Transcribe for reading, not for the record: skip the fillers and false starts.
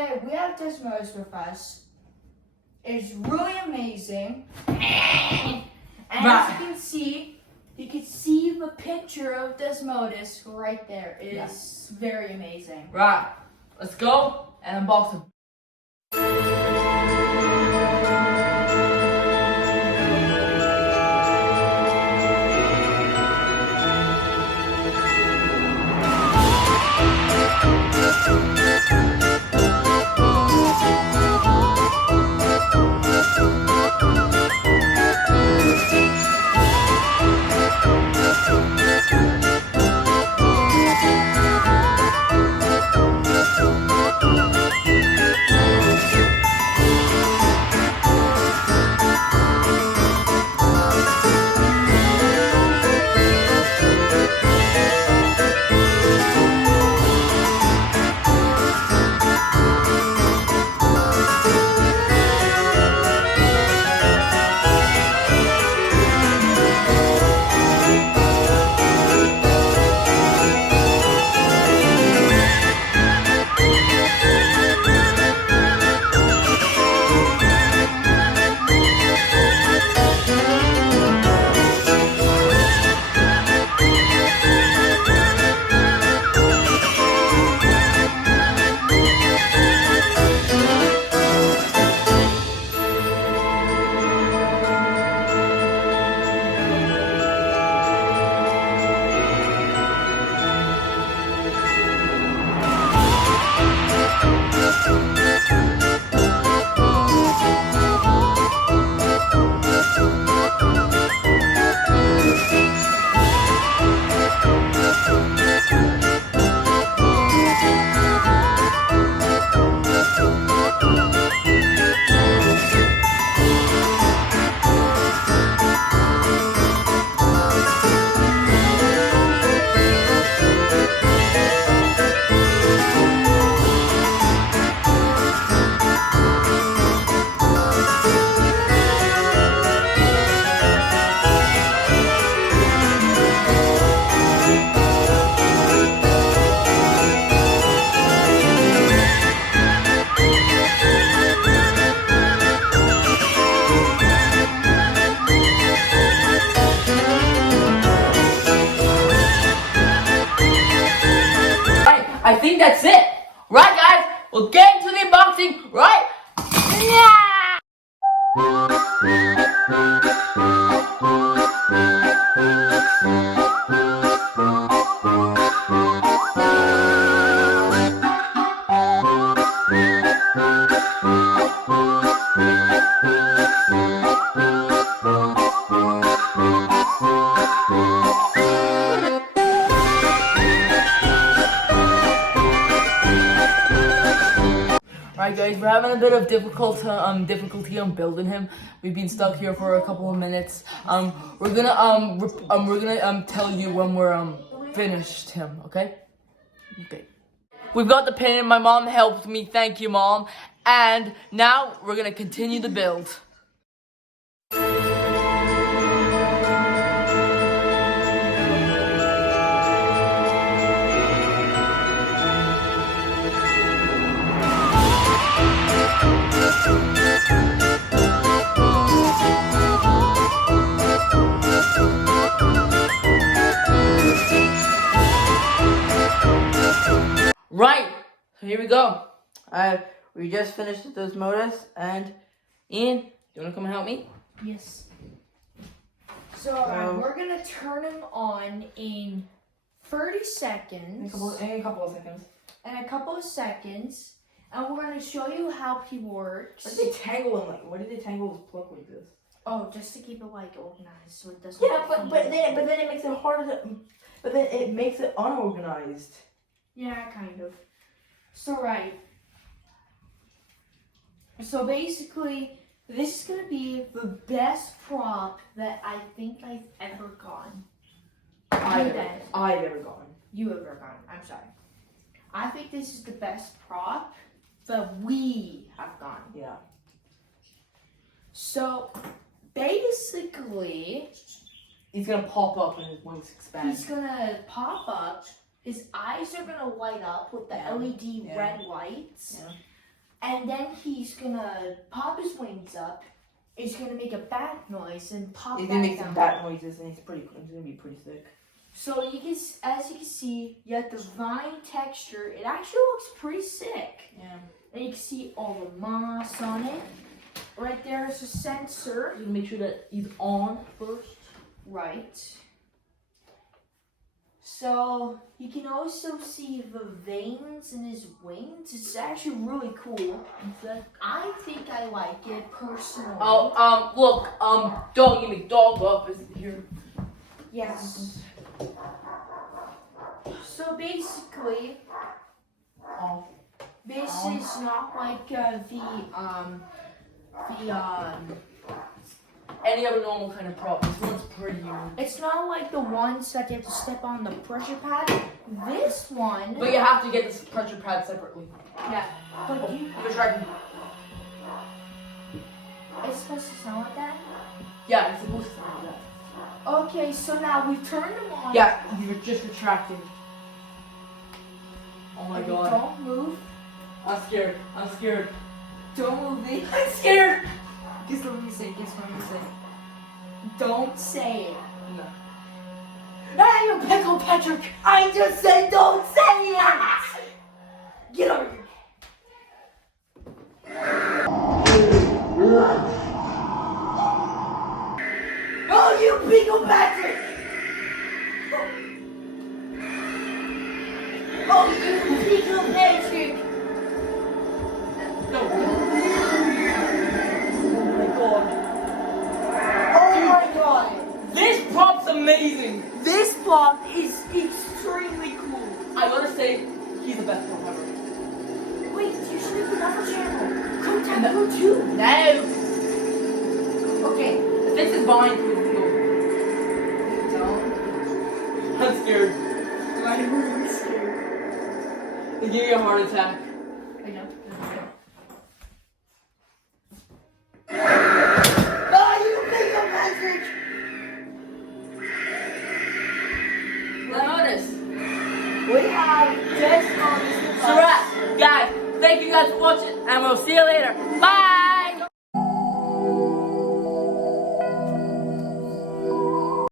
today we have Desmodus with us. It's really amazing. And as you can see the picture of Desmodus right there. It is very amazing. Right, let's go and unbox him. I think that's it. Right, guys? We'll get into the unboxing right now. Alright guys, we're having a bit of difficulty on building him. We've been stuck here for a couple of minutes. We're gonna tell you when we're finished him, okay? Okay. We've got the pin and my mom helped me, thank you mom. And now we're gonna continue the build. Right, so here we go. We just finished those motors, and Ian, do you want to come and help me? Yes. So we're gonna turn him on in 30 seconds. In a couple of seconds. In a couple of seconds, and we're gonna show you how he works. Why did they tangle him like? Why did they tangle his plug like this? Oh, just to keep it like organized, so it doesn't. Yeah, but then it makes it harder to. But then it makes it unorganized. Yeah, kind of. So right. So basically, this is gonna be the best prop that I think I've ever gotten. I've ever gotten. You ever gotten? I'm sorry. I think this is the best prop that we have gotten. Yeah. So basically, he's gonna pop up and his wings expand. He's gonna pop up. His eyes are gonna light up with the LED red lights. Yeah. and then he's gonna pop his wings up. He's gonna make a bat noise and pop He's back gonna make down. some bat noises, and it's gonna be pretty sick. So as you can see, you have the vine texture. It actually looks pretty sick. Yeah. And you can see all the moss on it. Right there is a sensor. You make sure that he's on first. Right. So you can also see the veins in his wings. It's actually really cool. I think I like it personally. Oh, look, dog, give me dog up is here. Yes. So basically, this is not like any other normal kind of prop. This one's pretty unique. it's not like the ones that you have to step on the pressure pad. This one. But you have to get this pressure pad separately. Yeah. But you. You're trying. It's supposed to sound like that. Yeah, it's supposed to sound like that. Okay, so now we've turned them on. Yeah, you're just retracting. Oh my Okay, god. don't move. I'm scared. I'm scared. Don't move it. I'm scared. Guess what we say. Don't say it. No. Ah, you pickle Patrick! I just said don't say it! Get over here. Oh, you pickle Patrick! Oh, you pickle Patrick! No. Oh my god. Oh my god! This prop's amazing. This block is extremely cool. I gotta say, he's the best prop ever. Wait, you should have another channel. Go down, go too. No. Okay. Fix his vine. Don't. I'm scared. I'm really scared. They gave me a heart attack. I know. Notice. We have Desmodus. So, guys, thank you guys for watching, and we'll see you later. Bye.